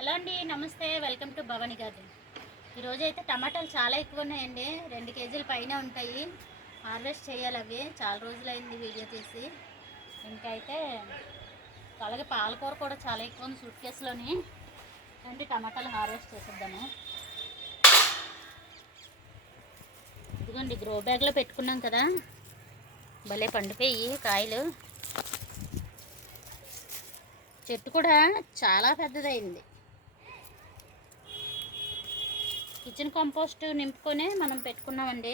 Hello అండి నమస్తే. Welcome to Bhavani garden. ఈరోజు అయితే టమాటాలు చాలా ఎక్కువ ఉన్నాయండి. రెండు కేజీల పైన ఉంటాయి. హార్వెస్ట్ చేయాలి అవి. చాలా రోజులైంది వీడియో తీసి. ఇంకా అయితే అలాగే పాలకూర కూడా చాలా ఎక్కువ ఉంది సూట్ కేసులోని. అంటే టమాటాలు హార్వెస్ట్ చేసేద్దాము. ఇదిగోండి గ్రో బ్యాగ్లో పెట్టుకున్నాం కదా. భలే పండిపోయి కాయలు. చెట్టు కూడా చాలా పెద్దదైంది. కిచెన్ కంపోస్ట్ నింపుకొనే మనం పెట్టుకున్నామండి.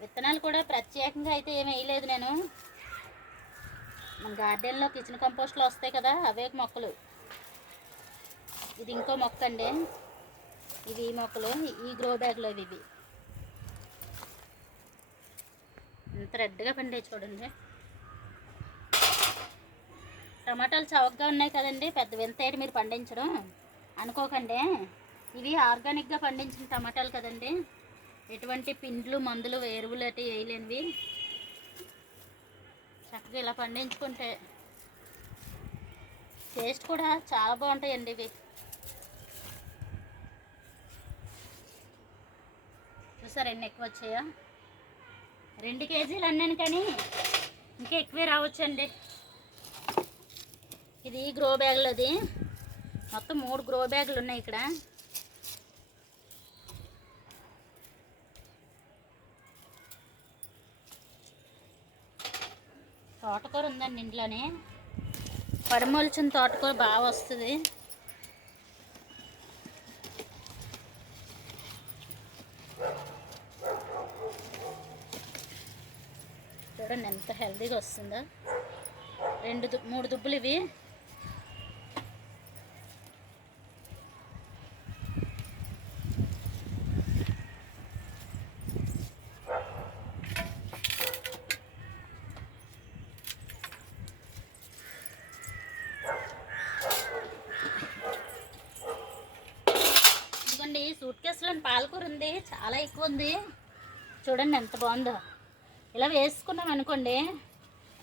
విత్తనాలు కూడా ప్రత్యేకంగా అయితే ఏమి వేయలేదు నేను. మన గార్డెన్లో కిచెన్ కంపోస్ట్లు వస్తాయి కదా అవే మొక్కలు. ఇది ఇంకో మొక్క అండి. ఇవి ఈ మొక్కలు ఈ గ్రో బ్యాగ్లో ఇవి ఇవి. ఎంత రెడ్గా పండే చూడండి. టమాటాలు చవకగా ఉన్నాయి కదండి పెద్ద వింత మీరు పండించడం? అనుకోకండి. ఇవి ఆర్గానిక్గా పండించిన టమాటాలు కదండి. ఎటువంటి పిండ్లు మందులు ఎరువులు అటు వేయలేనివి. చక్కగా ఇలా పండించుకుంటే టేస్ట్ కూడా చాలా బాగుంటాయండి ఇవి. చూసారు ఎన్ని ఎక్కువ వచ్చాయో? రెండు కేజీలు అన్నాను కానీ ఇంకా ఎక్కువే రావచ్చండి. ఇది గ్రో బ్యాగ్లోది. మొత్తం మూడు గ్రో బ్యాగులు ఉన్నాయి ఇక్కడ. తోటకూర ఉందండి ఇంట్లోనే. పడమొలిచిన తోటకూర బాగా వస్తుంది. చూడండి ఎంత హెల్తీగా వస్తుందో. రెండు దు- మూడు దుబ్బులు ఇవి ఇదిగోండి సూట్ పాలకూర ఉంది చాలా ఎక్కువ ఉంది చూడండి ఎంత బాగుందో. ఇలా వేసుకున్నాం అనుకోండి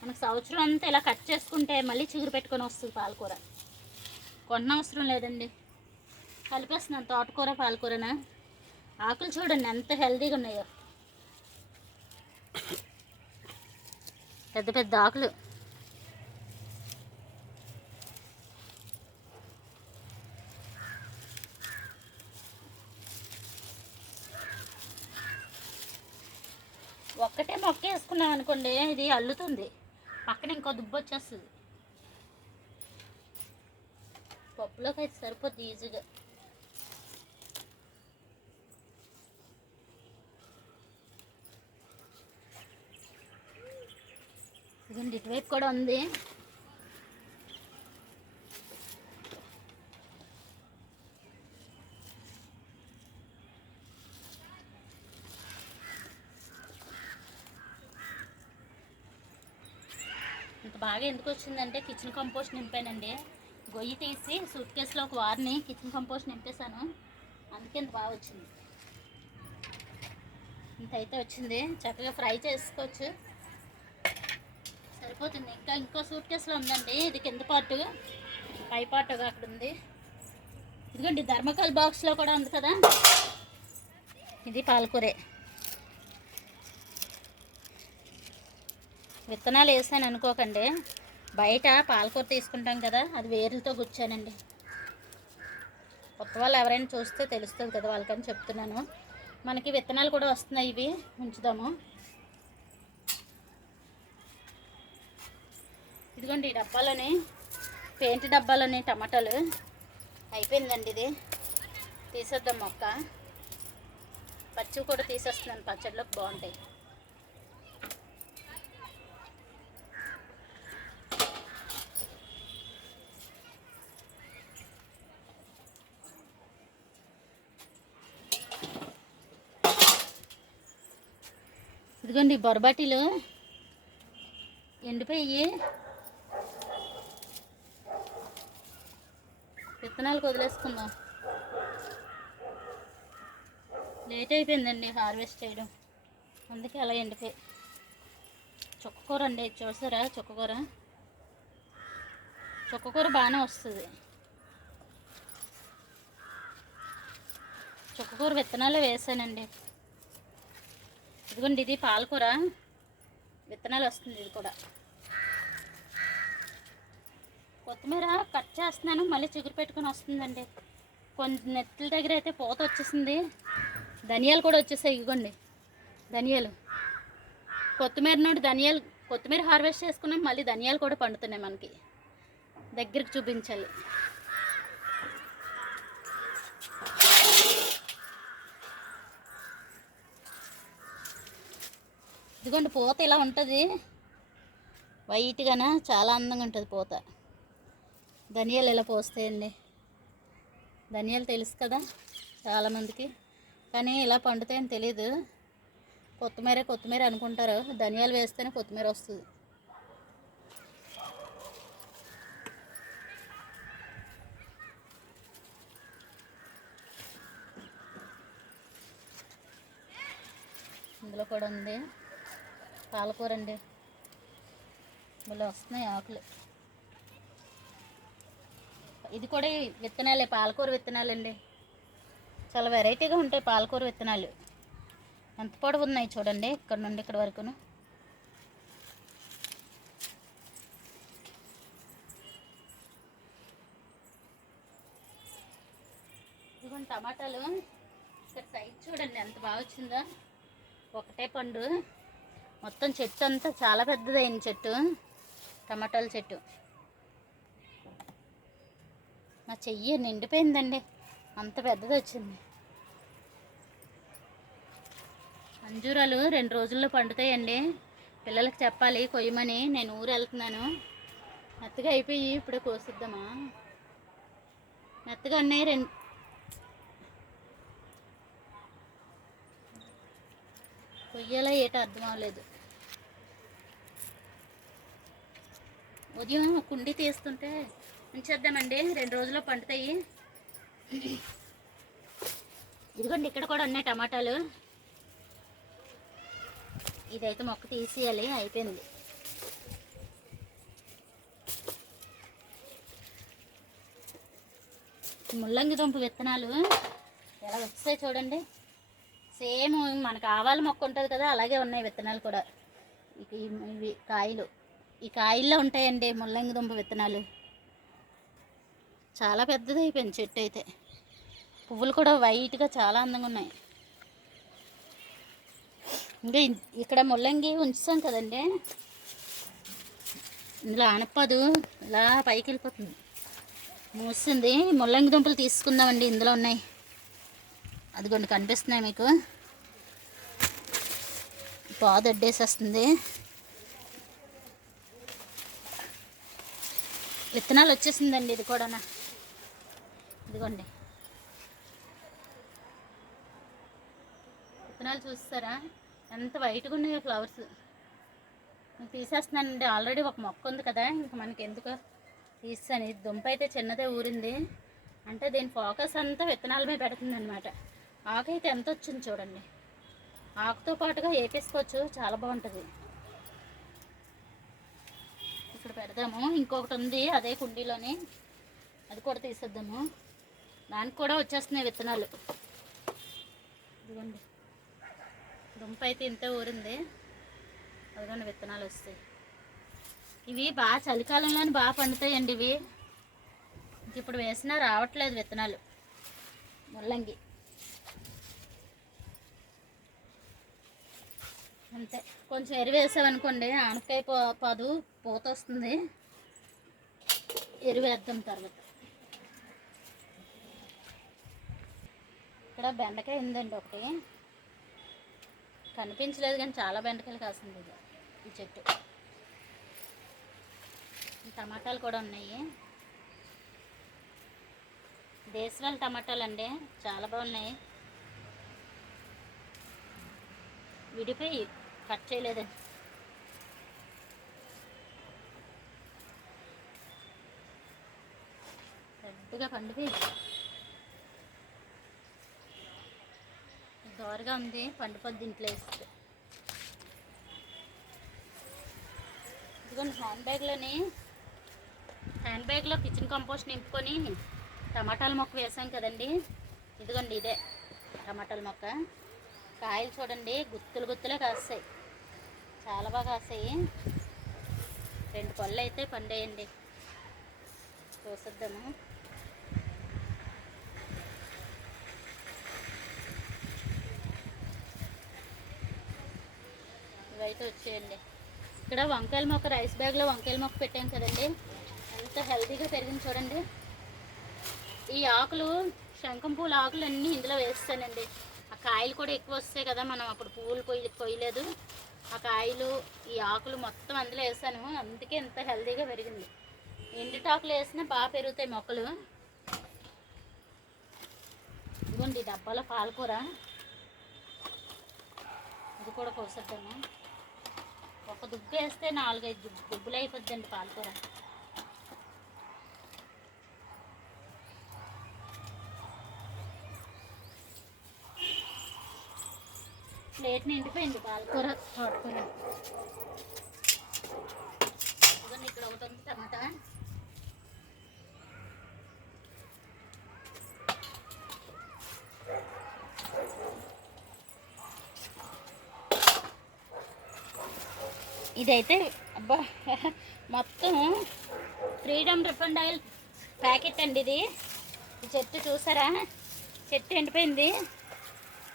మనకు సంవత్సరం అంతా ఇలా కట్ చేసుకుంటే మళ్ళీ చిగురు పెట్టుకొని వస్తుంది పాలకూర. కొన్న అవసరం లేదండి. కలిపేస్తున్నాను తోటకూర పాలకూరన? ఆకులు చూడండి ఎంత హెల్తీగా ఉన్నాయో పెద్ద పెద్ద ఆకులు ఒక్కటే మొక్క వేసుకున్నాం అనుకోండి ఇది అల్లుతుంది. పక్కన ఇంకో దుబ్బ వచ్చేస్తుంది. పప్పులోకి అయితే సరిపోద్ది ఈజీగా. ఇటువైపు కూడా ఉంది ఇంత బాగా ఎందుకు వచ్చిందంటే కిచెన్ కంపోస్ట్ నింపానండి. గొయ్యి తీసి సూట్ కేసులో ఒక వారిని కిచెన్ కంపోస్ట్ నింపేశాను. అందుకే ఇంత బాగా వచ్చింది. ఇంత అయితే వచ్చింది. చక్కగా ఫ్రై చేసుకోవచ్చు. సరిపోతుంది. ఇంకా ఇంకో సూట్ కేసులో ఉందండి. ఇది కింద పాటు పై పార్ట్ అక్కడ ఉంది. ఇదిగోండి ధర్మకాల్ బాక్స్లో కూడా ఉంది కదా? ఇది పాలకూరే. విత్తనాలు వేసాను అనుకోకండి. బయట పాలకూర తీసుకుంటాం కదా అది వేరులతో గుచ్చానండి. కొత్త వాళ్ళు ఎవరైనా చూస్తే తెలుస్తుంది కదా వాళ్ళకని చెప్తున్నాను. మనకి విత్తనాలు కూడా వస్తున్నాయి ఇవి ఉంచుదాము. ఇదిగోండి ఈ డబ్బాలోని పెయింట్ డబ్బాలోని టమాటాలు. అయిపోయిందండి ఇది. తీసేద్దాం మొక్క. పచ్చివి కూడా తీసేస్తున్నాను పచ్చడిలోకి బాగుంటాయి. ఇదిగోండి బొరబాటీలు. ఎండిపోయి విత్తనాలకు వదిలేసుకుందాం. లేట్ అయిపోయిందండి హార్వెస్ట్ చేయడం. అందుకే అలా ఎండిపోయి. చుక్కకూర అండి చూసారా చుక్కకూర? చుక్కకూర బాగానే వస్తుంది. చుక్కకూర విత్తనాలు వేసానండి. ఇదిగోండి ఇది పాలకూర. విత్తనాలు వస్తుంది ఇది కూడా. కొత్తిమీర కట్ చేస్తున్నాను మళ్ళీ చిగురు పెట్టుకొని వస్తుందండి. కొంచెం నెత్తుల దగ్గర అయితే పూత వచ్చేసింది. ధనియాలు కూడా వచ్చేసాయి ఇదిగోండి. ధనియాలు. కొత్తిమీర నుండి ధనియాలు కొత్తిమీర హార్వెస్ట్ చేసుకున్నాం మళ్ళీ ధనియాలు కూడా పండుతున్నాయి మనకి. దగ్గరికి చూపించాలి. ఇదిగోండి పూత ఇలా ఉంటుంది. వైట్గాన? చాలా అందంగా ఉంటుంది పూత. ధనియాలు ఇలా పోస్తాయండి? ధనియాలు తెలుసు కదా చాలామందికి కానీ ఇలా పండుతాయని తెలియదు కొత్తిమీర కొత్తిమీర అనుకుంటారు. ధనియాలు వేస్తేనే కొత్తిమీర వస్తుంది. ఇందులో కూడా ఉంది. పాలకూర అండి మళ్ళీ వస్తున్నాయి ఆకులు. ఇది కూడా విత్తనాలే పాలకూర విత్తనాలండి. చాలా వెరైటీగా ఉంటాయి పాలకూర విత్తనాలు. ఎంత పొడవు ఉన్నాయి చూడండి ఇక్కడ నుండి ఇక్కడ వరకును. ఇదిగోండి టమాటాలు. ఇక్కడ సైజ్ చూడండి ఎంత బాగా వచ్చిందో. ఒకటే పండు. మొత్తం చెట్టు అంతా చాలా పెద్దదైన చెట్టు. టమాటాల చెట్టు. నా చెయ్యి నిండిపోయిందండి. అంత పెద్దది వచ్చింది అంజూరాలు రెండు రోజుల్లో పండుతాయండి. పిల్లలకి చెప్పాలి కొయ్యమని. నేను ఊరు వెళ్తున్నాను. మెత్తగా అయిపోయి ఇప్పుడే కోసిద్దామా? మెత్తగా ఉన్నాయి రెండు కొయ్యాలా ఏటో అర్థం అవ్వలేదు. ఉదయం కుండి తీస్తుంటే ఉంచేద్దామండి రెండు రోజుల్లో పండుతాయి. ఇదిగోండి ఇక్కడ కూడా ఉన్నాయి టమాటాలు. ఇదైతే మొక్క తీసేయాలి అయిపోయింది. ముల్లంగి దుంప విత్తనాలు ఎలా వచ్చాయి చూడండి. సేమ్ మనకు ఆవాల మొక్క ఉంటుంది కదా అలాగే ఉన్నాయి విత్తనాలు కూడా. ఇవి- కాయలు. ఈ కాయల్లో ఉంటాయండి ముల్లంగి దుంప విత్తనాలు. చాలా పెద్దది అయిపోయింది చెట్టు అయితే. పువ్వులు కూడా వైట్గా చాలా అందంగా ఉన్నాయి. ఇంకా ఇక్కడ ముల్లంగి ఉంచుతాం కదండి. ఇందులో ఆనపదు ఇలా పైకి వెళ్ళిపోతుంది మూసింది. ముల్లంగి దుంపలు తీసుకుందామండి. ఇందులో ఉన్నాయి. అదిగోండి కనిపిస్తున్నాయి మీకు. పాదు అడ్డేసేస్తుంది. విత్తనాలు వచ్చేసిందండి ఇది కూడా ఇదిగోండి. విత్తనాలు చూస్తారా? ఎంత వైట్గా ఉన్నాయో ఫ్లవర్స్ తీసేస్తున్నానండి. ఆల్రెడీ ఒక మొక్క ఉంది కదా ఇంకా మనకి ఎందుకు తీస్తాను. ఇది దుంప అయితే చిన్నదే ఊరింది. అంటే దీని ఫోకస్ అంతా విత్తనాల మీద పెడుతుంది అనమాట ఆకు అయితే ఎంత వచ్చింది చూడండి. ఆకుతో పాటుగా వేపేసుకోవచ్చు చాలా బాగుంటుంది. ఇక్కడ పెడదాము. ఇంకొకటి ఉంది అదే కుండీలోని. అది కూడా తీసేద్దాము. దానికి కూడా వచ్చేస్తున్నాయి విత్తనాలు. ఇదిగోండి. దుంప అయితే ఇంత ఊరింది. అదిగోండి విత్తనాలు వస్తాయి. ఇవి బాగా చలికాలంలోనే బాగా పండుతాయండి ఇవి. ఇంక ఇప్పుడు వేసినా రావట్లేదు విత్తనాలు. ముల్లంగి. అంతే. కొంచెం ఎరువు వేసామనుకోండి ఆనపకాయ పో పాదు పూత వస్తుంది ఎరువు వేద్దాం తర్వాత. ఇక్కడ బెండకాయ ఉందండి ఒకటి. కనిపించలేదు కానీ చాలా బెండకాయలు కాసింది ఇది ఈ చెట్టు. టమాటాలు కూడా ఉన్నాయి. దేశవాళ టమాటాలు అండి చాలా బాగున్నాయి. విడిపోయి కట్ చేయలేదు. పెద్దగా పండిపోయి దోరగా ఉంది పండుపొద్దు ఇంట్లో వేస్తే. ఇదిగోండి హ్యాండ్ బ్యాగ్లోని హ్యాండ్ బ్యాగ్లో కిచెన్ కంపోస్ట్ నింపుకొని టమాటాల మొక్క వేసాం కదండి. ఇదిగోండి ఇదే టమాటాల మొక్క. కాయలు చూడండి గుత్తులు గుత్తులే కాస్తాయి. చాలా బాగా కాస్తాయి రెండు పళ్ళు అయితే పండేయండి. చూసిద్దాము ఇవైతే వచ్చేయండి. ఇక్కడ వంకాయల మొక్క రైస్ బ్యాగ్లో వంకాయల మొక్క పెట్టాం కదండి. ఎంత హెల్తీగా పెరిగింది చూడండి. ఈ ఆకులు శంఖం పూల ఆకులు అన్నీ ఇందులో వేస్తానండి. ఆ కాయలు కూడా ఎక్కువ వస్తాయి కదా మనం అప్పుడు పువ్వులు కొయ్య పోయలేదు ఆ కాయలు ఈ ఆకులు మొత్తం అందులో వేసాను. అందుకే ఎంత హెల్దీగా పెరిగింది. ఎండుటాకులు వేసినా బాగా పెరుగుతాయి మొక్కలు. ఇదిగోండి డబ్బాలో పాలకూర. ఇది కూడా కోసేద్దాము. ఒక దుబ్బు వేస్తే నాలుగైదు దుబ్బులు అయిపోద్దండి పాలకూర. ప్లేట్ నిండిపోయింది. పాలకూర తోటకూర ఇక్కడ ఒకటి ఉంది టమాటా. ఇదైతే అబ్బా మొత్తం ఫ్రీడమ్ రిఫండ్ ఆయిల్ ప్యాకెట్ అండి ఇది. చెట్టు చూసారా? చెట్టు ఎండిపోయింది.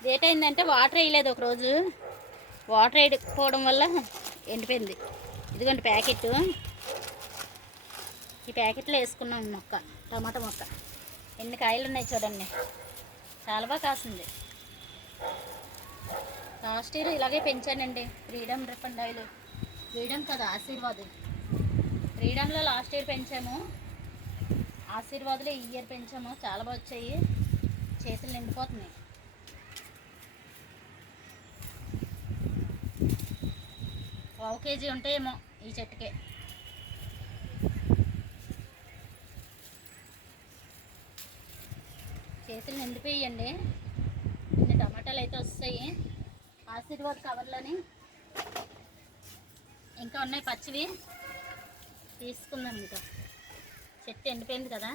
లేట్ అయిందంటే వాటర్ వేయలేదు ఒకరోజు. వాటర్ వేయకపోవడం వల్ల ఎండిపోయింది. ఇదిగోండి ప్యాకెట్. ఈ ప్యాకెట్లో వేసుకున్నాం మొక్క టమాటా మొక్క. ఎన్ని కాయలు ఉన్నాయి చూడండి. చాలా బాగా కాసింది. లాస్ట్ ఇయర్ ఇలాగే పెంచానండి. ఫ్రీడమ్ రిఫండ్ ఆయిల్ ఫ్రీడమ్ కదా ఆశీర్వాదం. ఫ్రీడమ్లో లాస్ట్ ఇయర్ పెంచాము. ఆశీర్వాదులు ఈ ఇయర్ పెంచాము. చాలా బాగా వచ్చాయి. చేతులు నిండిపోతున్నాయి. పావు కేజీ ఉంటాయేమో ఈ చెట్టుకే. చేతులు నిండిపోయండి ఇన్ని టమాటాలు అయితే వస్తాయి. ఆశీర్వాద్ కవర్లని ఇంకా ఉన్నాయి పచ్చివి. తీసుకుందాం ఇంకా. చెట్టు ఎండిపోయింది కదా.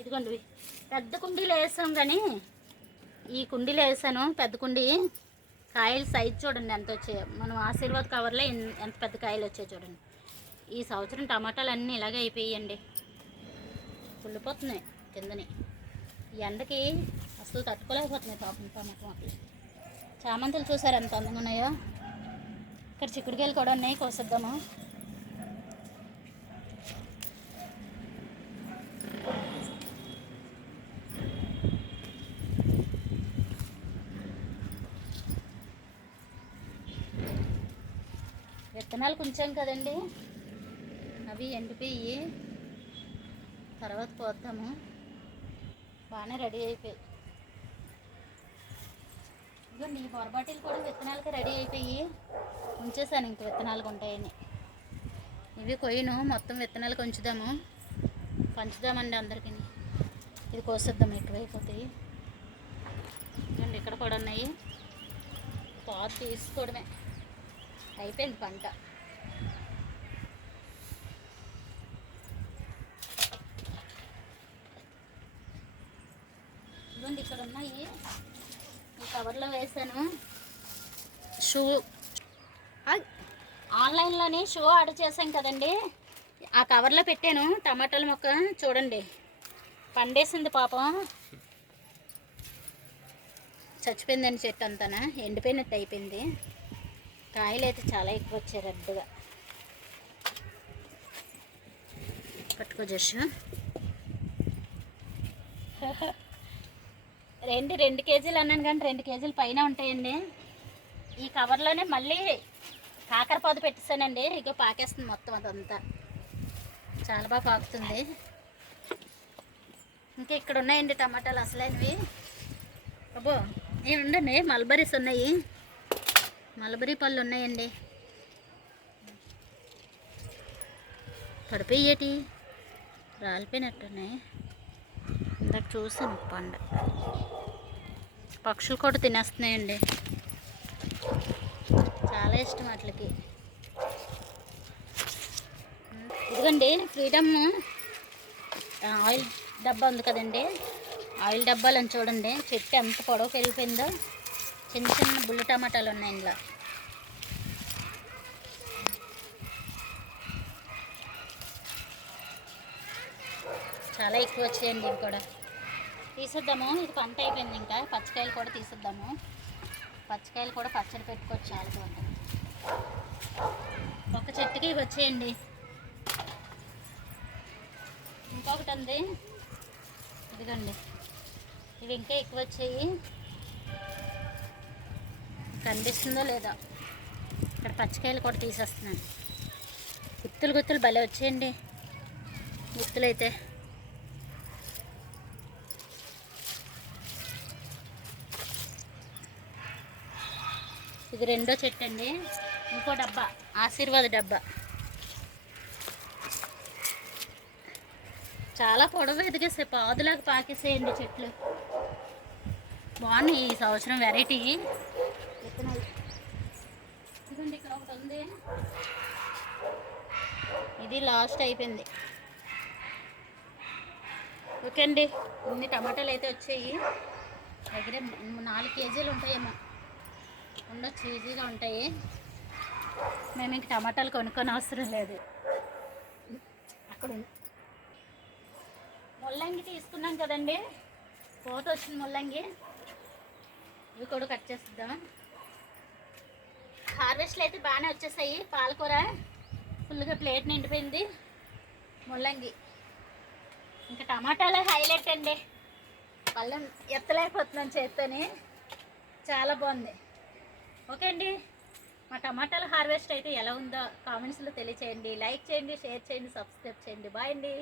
ఇదిగోండి. పెద్ద కుండీలు వేసాం కానీ ఈ కుండీలు వేసాను. పెద్ద కుండీ కాయలు సైజ్ చూడండి ఎంత వచ్చాయో. మనం ఆశీర్వాద్ కవర్లో ఎంత పెద్ద కాయలు వచ్చాయి చూడండి. ఈ సంవత్సరం టమాటాలు అన్నీ ఇలాగే అయిపోయాయండి. కుళ్ళిపోతున్నాయి కిందని. ఈ ఎండకి అసలు తట్టుకోలేకపోతున్నాయి పాపం టమాటా చామంతులు చూసారు ఎంత అందంగా ఉన్నాయో. ఇక్కడ చిక్కుడుకాయలు కూడా ఉన్నాయి కోసిద్దాము. విత్తనాలు కొంచెం కదండి. అవి ఎండిపోయి తర్వాత పోద్దాము. బాగానే రెడీ అయిపోయాయి. ఇదిగోండి ఈ పొరపాటీలు కూడా విత్తనాలకి రెడీ అయిపోయి ఉంచేసాను ఇంక విత్తనాలు ఉంటాయని. ఇవి కొయ్యను మొత్తం విత్తనాలు కొంచుదాము పంచుదామండి అందరికీ. ఇది కోసేద్దాం ఎక్కువైపోతాయి ఇక్కడ కూడా ఉన్నాయి. పాత తీసుకోవడమే. అయిపోయింది పంట. ఇదిగోండి ఇక్కడ ఉన్నాయి. ఈ కవర్లో వేసాను షూ. ఆన్లైన్లోనే ఆన్లైన్లోని షూ ఆర్డర్ చేశాం కదండి. ఆ కవర్లో పెట్టాను టమాటాల మొక్క చూడండి. పండేసింది పాపం. చచ్చిపోయిందండి చెట్టు అంతానా? ఎండిపోయినట్టు అయిపోయింది. కాయలు అయితే చాలా ఎక్కువ వచ్చాయి రెడ్గా. పట్టుకో జష్. రెండు రెండు కేజీలు అన్నాను కానీ రెండు కేజీలు పైన ఉంటాయండి. ఈ కవర్లోనే మళ్ళీ కాకరపాదు పెట్టేసానండి ఇక పాకేస్తుంది మొత్తం అదంతా. చాలా బాగా పాకుతుంది. ఇంకా ఇక్కడ ఉన్నాయండి టమాటాలు అసలైనవి. అబ్బో ఇవి ఉండండి మల్బరీస్ ఉన్నాయి. మల్బరీ పళ్ళు ఉన్నాయండి. పడిపోయేటి రాలిపోయినట్టున్నాయి. ఇందాక చూసాను పండు. పక్షులు కూడా తినేస్తున్నాయండి. చాలా ఇష్టం వాటికి. ఇదిగండి ఫ్రీడమ్ ఆయిల్ డబ్బా ఉంది కదండి. ఆయిల్ డబ్బాలని చూడండి. చెట్టు ఎంత పొడవు పెరిగిపోయిందో చిన్న చిన్న బుల్లి టమాటాలు ఉన్నాయి ఇందులో. చాలా ఎక్కువ వచ్చాయండి ఇవి కూడా. తీసేద్దాము. ఇది పంట అయిపోయింది ఇంకా. పచ్చికాయలు కూడా తీసేద్దాము. పచ్చికాయలు కూడా పచ్చడి పెట్టుకోవచ్చు చాలా బాగుంటుంది ఒక చెట్టుకి ఇవి వచ్చేయండి. ఇంకొకటి ఉంది. ఇదిగండి. ఇవి ఇంకా ఎక్కువ వచ్చాయి. కనిపిస్తుందో లేదో. ఇక్కడ పచ్చికాయలు కూడా తీసేస్తున్నాను. గుత్తులు గుత్తులు భలే వచ్చేయండి. గుత్తులు అయితే ఇది రెండో చెట్టు అండి. ఇంకో డబ్బా ఆశీర్వాద డబ్బా. చాలా పొడవు ఎదిగేసాయి పాదులాగా పాకేసేయండి చెట్లు. బాగున్నాయి ఈ సంవత్సరం వెరైటీ. విత్తనాలు ఇదిగోండి ఇక్కడ ఒకటి ఉంది. ఇది లాస్ట్ అయిపోయింది. ఓకే అండి ఇన్ని టమాటాలు అయితే వచ్చాయి. దగ్గర నాలుగు కేజీలు ఉంటాయేమో. ఉండొచ్చు ఈజీగా ఉంటాయి. మేము ఇంక టమాటాలు కొనుక్కొని అవసరం లేదు. అక్కడ ఉంది. ముల్లంగి తీసుకున్నాం కదండి. ఫోటో వచ్చింది ముల్లంగి. ఇవి కూడా కట్ చేస్తుందాం హార్వెస్ట్లు అయితే బాగానే వచ్చేసాయి. పాలకూర ఫుల్గా ప్లేట్ నిండిపోయింది. ముల్లంగి. ఇంకా టమాటాలే హైలైట్ అండి. పళ్ళం ఎత్తలేకపోతున్నాను చేత్తోని. చాలా బాగుంది. ఓకే అండి. మా టమాటాల హార్వెస్ట్ అయితే ఎలా ఉందో కామెంట్స్లో తెలియచేయండి. లైక్ చేయండి షేర్ చేయండి సబ్స్క్రైబ్ చేయండి. బాయ్ అండి.